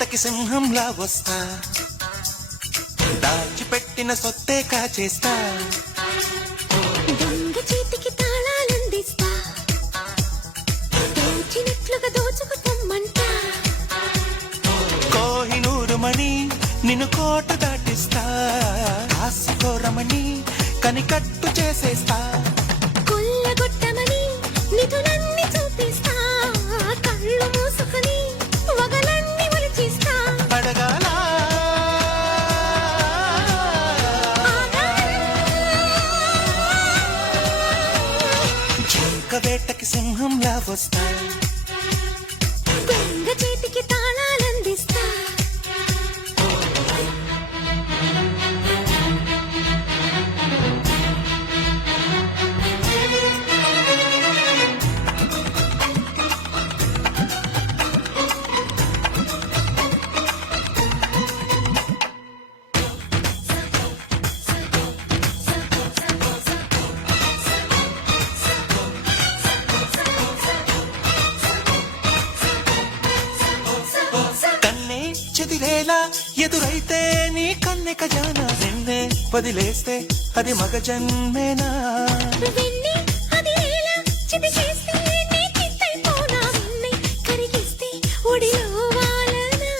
వేటకి సింహంలా వస్తా, దాచిపెట్టిన సొత్తే కాచేస్తా, దొంగ చేతికి తాళాలందిస్తా, దోచినట్లుగా దోచుకుపోమ్మంటా, కోహినూరు మణి నిన్ను కోట దాటిస్తా, కాసుకోరమణి కనికట్టు చేసేస్తా, కొల్లగొట్టమని నిధులన్నీ చూపిస్తా, కళ్ళు మూసుకుని వగలన్నీ ఒలిచిస్తా, అడగాల జింక వేటకి సింహంలా వస్తా, దొంగ చేతికి తాళాలందిస్తా. కన్నే చెదిరేలా ఎదురైతే నీ కన్నె ఖజానా, నిన్నే వదిలేస్తే అది మగ జన్మేనా, వెన్ని అది ఎలా చితికేస్తే నీ చిత్తైపోనా, వెన్నై కరిగిస్తే ఒడిలో వాలనా,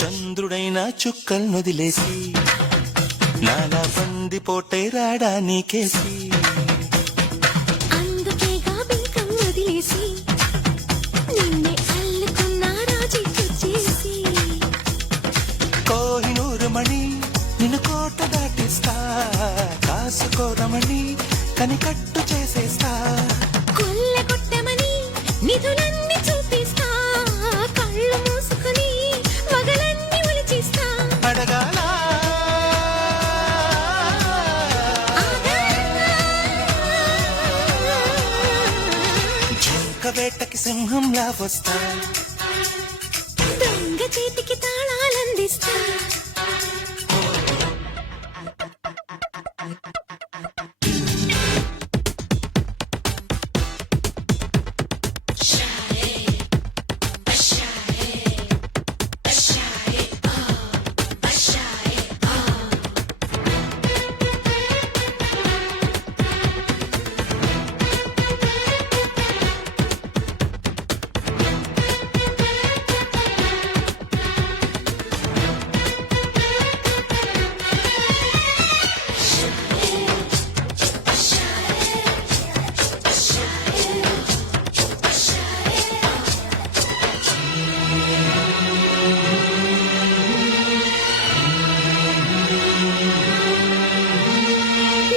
చంద్రుడైన చుక్కలు వదిలేసి నాలా బంది పోటే రాడా నీకేసి, అందుకేగా బింకం వదిలేసి నిన్నే అల్లుకున్నా రాజీ చేసి, కోహినూరు మణి నిన్ను కోట దాటిస్తా, కాసుకోరమణి కనికట్టు చేసేస్తా, కొల్లగొట్టమని నిధులన్నీ చూపిస్తా, కళ్ళు మూసుకుని వగలన్నీ ఒలిచిస్తా, అడగాల జింక వేటకి సింహంలా వస్తా, దొంగ చేతికి తాళాలందిస్తా.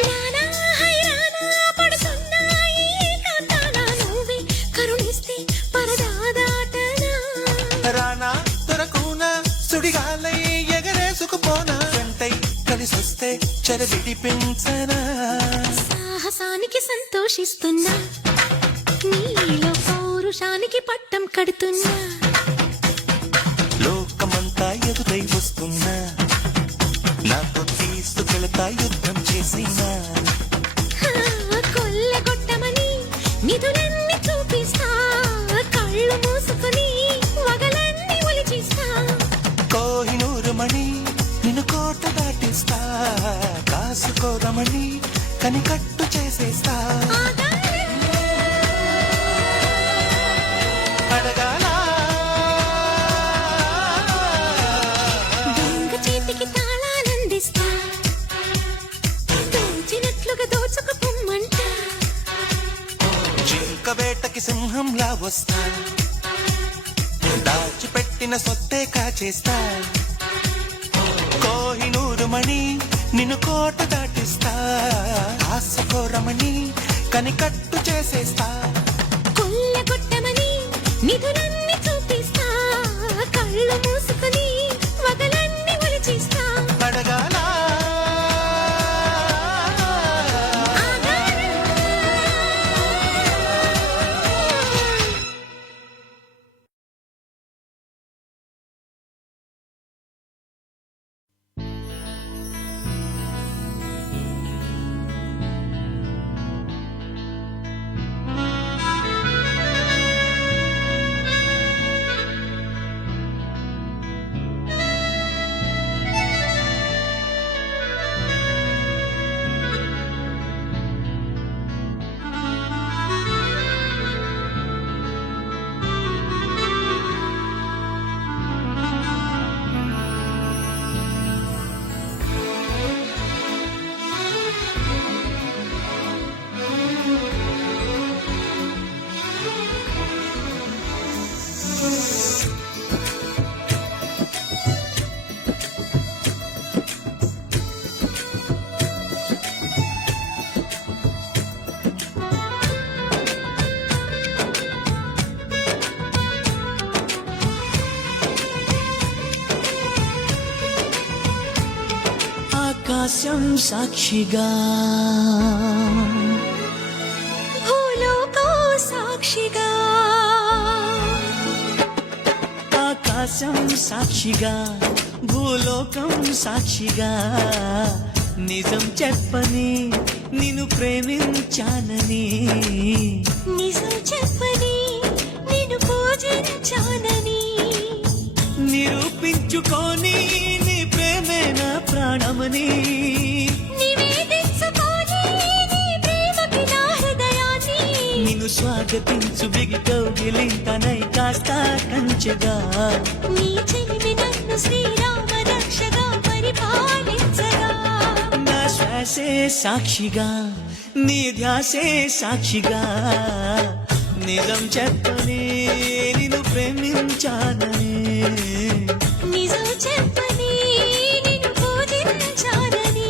నానా హైరానా పడుతున్నా ఈ కాంతానా, నువ్వే కరుణిస్తే పరదా దాటనా, రానా దొరకున సుడిగాలై ఎగరేసుకుపోనా, వెంటై కలిసొస్తే చెర విడిపించనా, సాహసానికి సంతోషిస్తున్నా, నీలో పౌరుషానికి పట్టం కడుతున్నా, లోకమంతా ఎదురై వస్తున్నా, నాతో తీసుకెళతా యుద్ధం చేసినా, కొల్లగొట్టమని నిధులన్నీ చూపిస్తా, కళ్ళు మూసుకుని వగలన్నీ ఒలిచిస్తా, కోహినూరు మణి నిన్ను కోట దాటిస్తా, కాసుకోరమణి కనికట్టు చేసేస్తా, అడగాల దొంగ చేతికి తాళాలందిస్తా, దోచినట్లుగా దోచుకుపోమ్మంటా, జింక వేటకి సింహంలా వస్తా, దాచిపెట్టిన సొత్తే కాచేస్తా, కోహినూరు మణి నిన్ను కోట దాటిస్తా, కాసుకోరమణి కనికట్టు చేసేస్తా, కొల్లగొట్టమని నిధులన్నీ చూపిస్తా, కళ్ళు మూసుకుని వగలన్నీ ఒలిచిస్తా, అడగాల ఆకాశం సాక్షిగా భూలోకం సాక్షిగా ఆకాశం సాక్షిగా భూలోకం సాక్షిగా నిజం చెప్పని నిన్ను ప్రేమించానని నిజం చెప్పని నిన్ను పూజించానని నిరూపించుకొని నీ ప్రేమే నా ప్రాణమని నివేదించుకొని నీ ప్రేమకి నా హృదయాన్ని నిన్ను స్వాగతించు బిగి కౌగిలింతనై కాస్త కంచెగా నీ చెలిమి నన్ను శ్రీరామ రక్షగా పరిపాలించగా నా శ్వాసే సాక్షిగా నీ ధ్యాసే సాక్షిగా నిజం చెప్పని నిన్ను ప్రేమించానని నిజం చెప్పని నిన్ను పూజించానని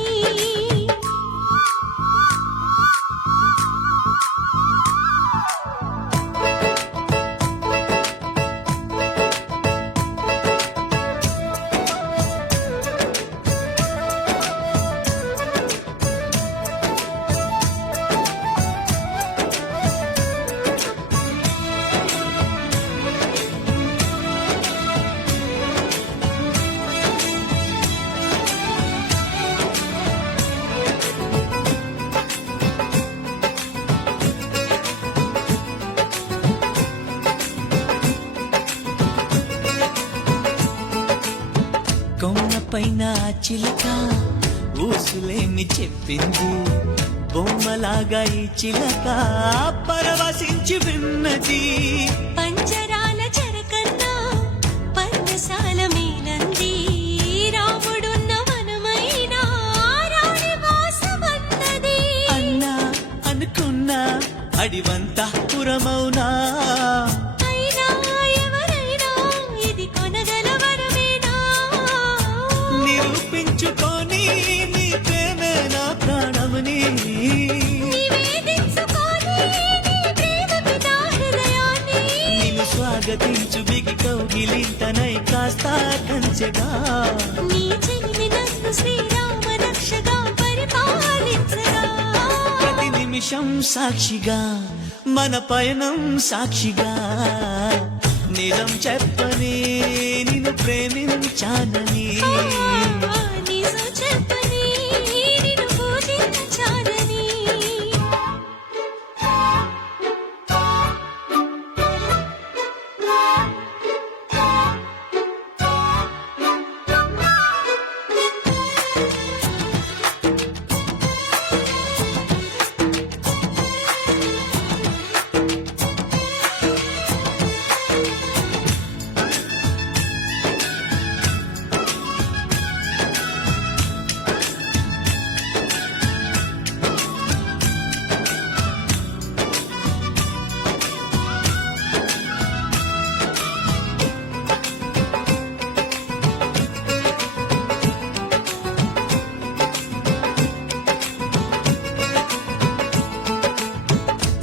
కొమ్మపైన చిలక ఊసులేమి చెప్పింది బొమ్మలాగా ఈ చిలక పరవశించి విన్నది పంజరాల చెరకన్నా పర్ణశాల మీనంది రాముడున్న వనమైన రాణి వాసమన్నది అన్నా అనుకున్నా అడివంతా పురమౌనా అయినా ఎవరైనా ఇది కొనగల వరమేనా నిరూపించుకొని నీ ప్రేమే నా ప్రాణమని నివేదించుకొని నీ ప్రేమకి నా హృదయాన్ని నిన్ను స్వాగతించు బిగి కౌగిలింతనై కాస్త కంచెగా నీ చెలిమి నన్ను శ్రీరామ రక్షగా పరిపాలించగా ప్రతి నిమిషం సాక్షిగా మన పయనం సాక్షిగా నిజం చెప్పని నిన్ను ప్రేమించానని నిజం చెప్పని నిన్ను పూజించానని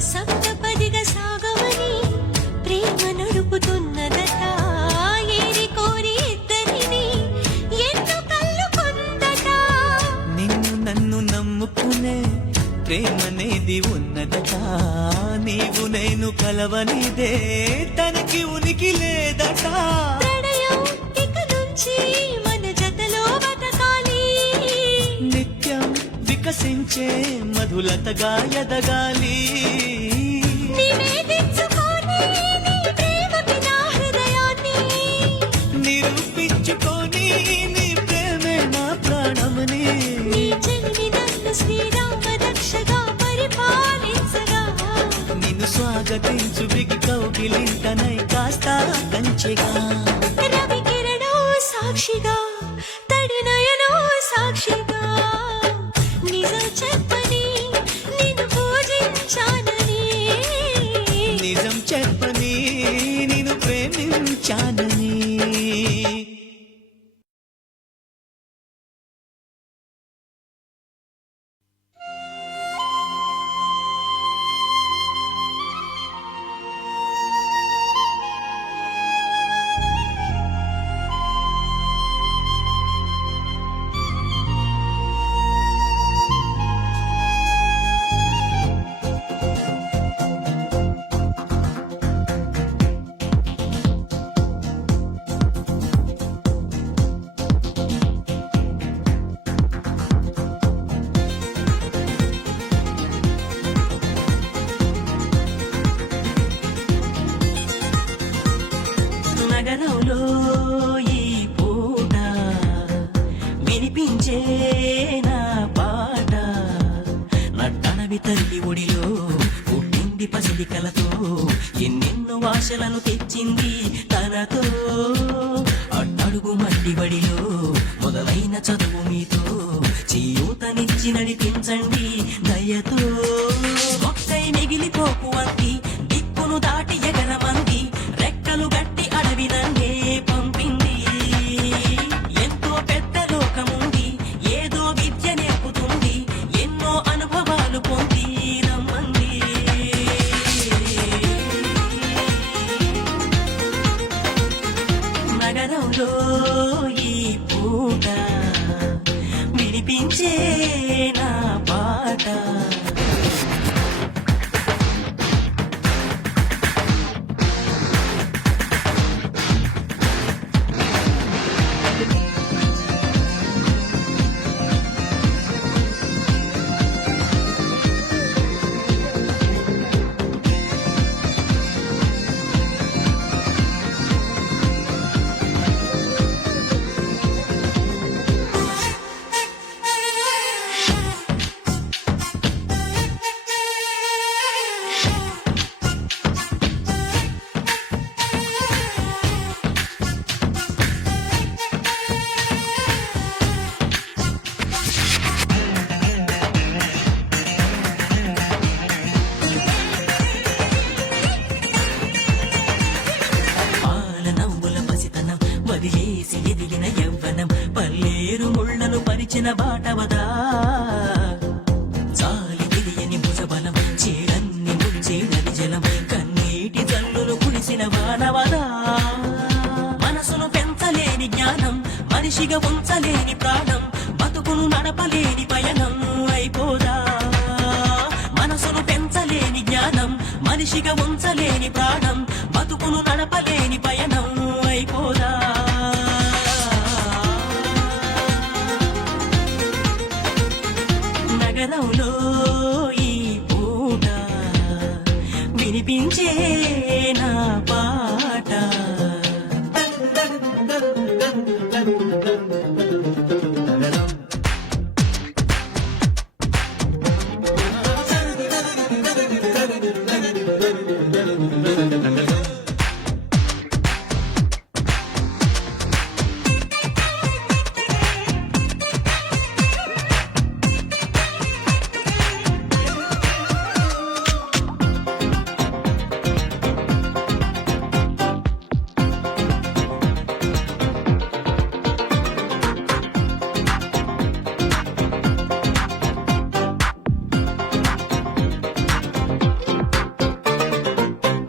సప్తపదిగా సాగమని ప్రేమ నడుపుతున్నదట ఏరి కోరి ఇద్దరిని ఎన్ను కల్లుకుందట నిన్ను నన్ను నమ్ముకునే ప్రేమనేది ఉన్నదట నీవు నేను కలవనిదే తనకి ఉనికి లేదట ప్రణయం ఇక నుంచి మన జతలో బతకాలి నిత్యం వికసించే మధులతగా ఎదగాలి నివేదించుకొని నీ ప్రేమకి నా హృదయాన్ని నిరూపించుకొని నీ ప్రేమే నా ప్రాణమని నీ చెలిమి నన్ను శ్రీరామ రక్షగా పరిపాలించగా నిన్ను స్వాగతించు బిగి కౌగిలింతనై కాస్త కంచెగా రవి కిరణో సాక్షిగా తడి నయనో సాక్షిగా నిజం చెప్పని నిన్ను పూజించానని నిజం చెప్పని నిన్ను ప్రేమించానని తల్లి ఒడిలో పుట్టింది పసిడి కలతో ఎన్నెన్నో ఆశలను తెచ్చింది తనతో అట్టడుగు మట్టి బడిలో మొదలైన చదువు మీతో చేయూతనిచ్చి నడిపించండి దయతో మొక్కై మిగిలిపోకు అంది దిక్కును దాటి ఎగరమంది రెక్కలు గట్టి అడవి నన్నే పంపింది ఎంతో పెద్ద లోకముంది ఏదో విద్య నేర్పుతుంది ఎన్నో అనుభవాలు పొంది రమ్మంది నగరంలో ఈ పూట వినిపించే నా పాట పాలనవ్వుల పసితనం వదిలేసి ఎదిగిన యవ్వనం పల్లేరు ముళ్ళను పరిచిన బాటవదా చాలి తెలియని భుజబలం చేడన్ని ముంచేడని జలం కన్నీటి జల్లులు కురిసిన వానవదా మనసును పెంచలేని జ్ఞానం మనిషిగా ఉంచలేని ప్రాణం బతుకును నడపలేని పయనం అయిపోదా మనసును పెంచలేని జ్ఞానం మనిషిగా ఉంచలేని ప్రాణం బతుకును నడపలేని పయనం అయిపోదా నగరంలో ఈ పూట వినిపించే నా పాట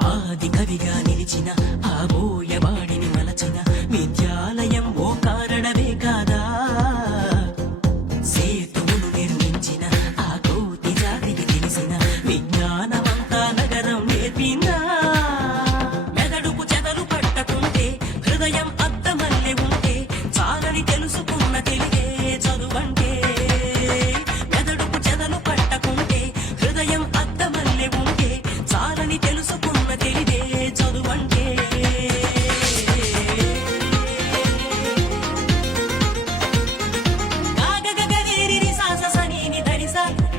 ఆది కవిగా నిలిచిన ఆ బోయవాడిని మలచిన విద్యాలయం ఓ కారణమే కాదా సేతువును నిర్మించిన ఆ కోతి జాతికి తెలిసిన విజ్ఞానమంతా నగరం నేర్పిందా మెదడుకు చెదలు పట్టకుంటే హృదయం అద్దమల్లె ఉంటే చాలని తెలుసుకున్న తెలివే చదువంటే మెదడుకు చెదలు పట్టకుంటే హృదయం అద్దమల్లె ఉంటే చాలని తెలుసుకున్న తెలివే చదువంటే గాగగగరిరి సాస సనీని ధరిస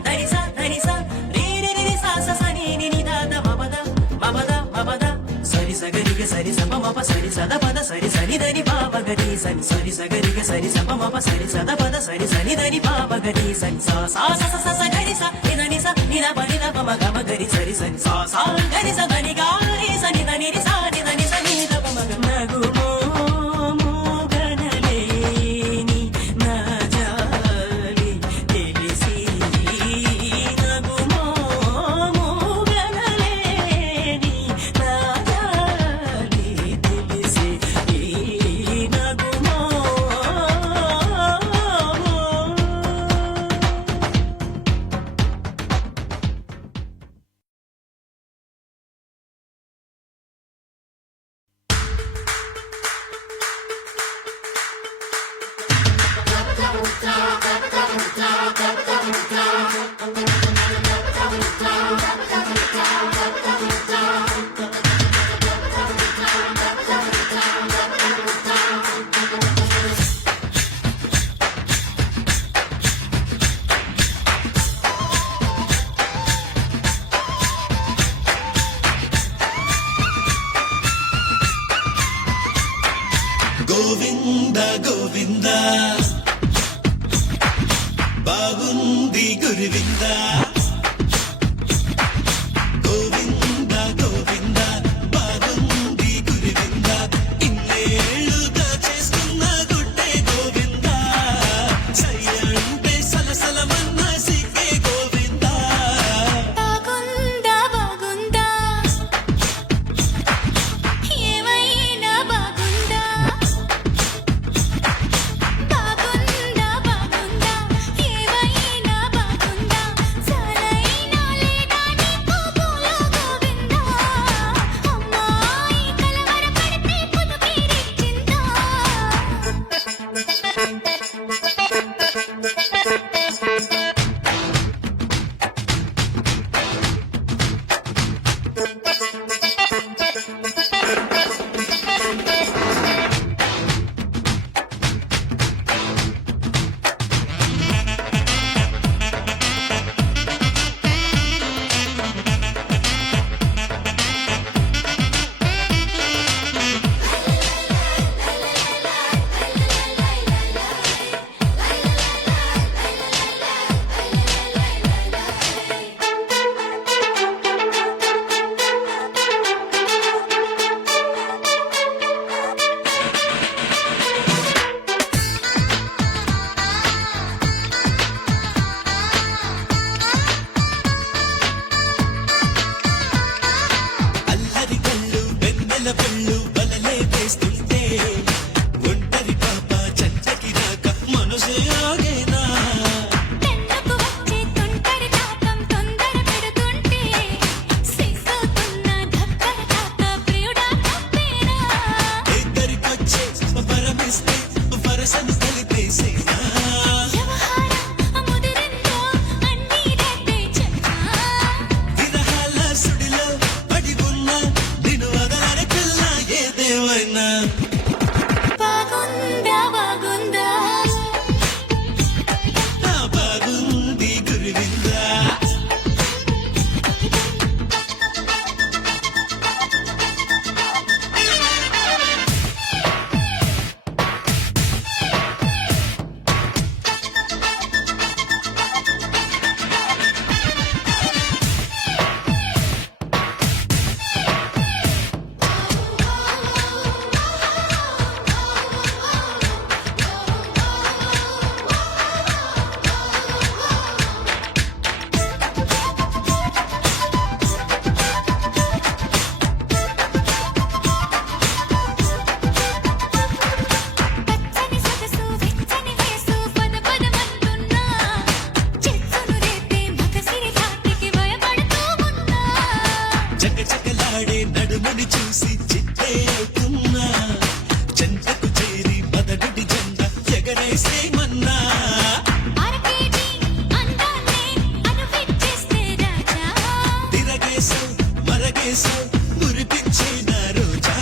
ధరిస ధరిస రీరిరి సాస సనీని నిదాద మమద మమద మమద సరి సగరిగ సరి సప మప సరి సద పద సరి సని దని పాప గటి సని సరి సగరిగ సరి సప మప సరి సద పద సరి సని దని పాప గటి సని సా సా స స స గరి స నిదని స నిద పని ద పమ గమ గరి సరి సని సా సా గరి స దని గారి సని దని రి సా నిదని స నిద పమ గమ నగుమో మూగనలేని నా జాలి తెలిసి నగుమో మూగనలేని నా జాలి తెలిసి నగుమో గోవిందా బాగుంది గురువిందా గోవిందా గోవిందా బాగుంది గురువిందా ఇన్నేళ్ళుగా చేసుకున్న గుడ్డే గోవిందా సయ్యంటే సలసలమన్న సిగ్గే గోవిందా బాగుందా బాగుందా ఏమైనా బాగుందా బాగుందా బాగుందా ఏమైనా బాగుందా సరైనా లేదా నీకు పూల గోవిందా అమ్మాయి కలవరపడితే కుదుపిరిచ్చిందా అల్లరి కళ్ళు వెన్నెల పళ్ళు బలలే వేస్తుంటే ఒంటరి పాప చెంతకి రాక మనసే ఆగేనా తెన్నకు వచ్చే తుంటరి తాపం తొందర పెడుతుంటే సిసోతున్న ధక్కర తాక ప్రియుడా తప్పేనా దగ్గరికొచ్చే పరమిస్తే పరసని కలిపేసేనా వ్యవహారం ముదిరిందో అన్నీ రేపే చెప్పా విరహాల సుడిలో పడి ఉన్న నిన్ను వదలని పిల్ల ఏదేమైనా బాగుందా బాగుందా నా బాగుంది గురువిందా పచ్చని సొగసు వెచ్చని వేసు పద పదమంటున్నా చెచ్చును రేపే మగసిరి ధాటికి భయపడుతూ ఉన్నా చకచకలాడే నడుముని చూసి చిట్టే అవుతున్నా చెంతకు చేరి మదనుడి జెండా ఎగరేసేమన్నా అరకేజీ అందాన్నే అనుభవించేస్తే రాజా తిరగేసో మరగేసో మురిపించే నా రోజా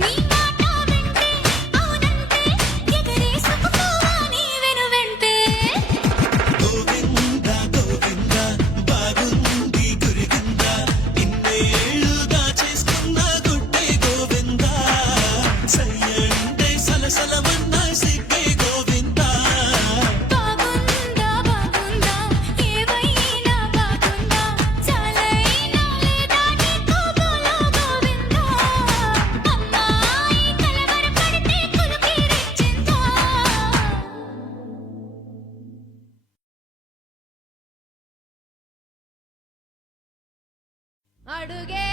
నీ మాట వింటే అవునంటే ఎగరేసుకుపోవా నీ వెనువెంటే గోవిందా గోవిందా బాగుంది గురువిందా ఇన్నేళ్ళుగా చేసుకున్న గుడ్డే గోవిందా సయ్యంటే సలసలమన్న సిగ్గే గోవిందా బాగుందా బాగుందా ఏమైనా బాగుందా చాలైనా లేదా నీకు పూల గోవిందా అమ్మాయి కలవరపడితే కుదుపిరిచ్చిందా అడుగే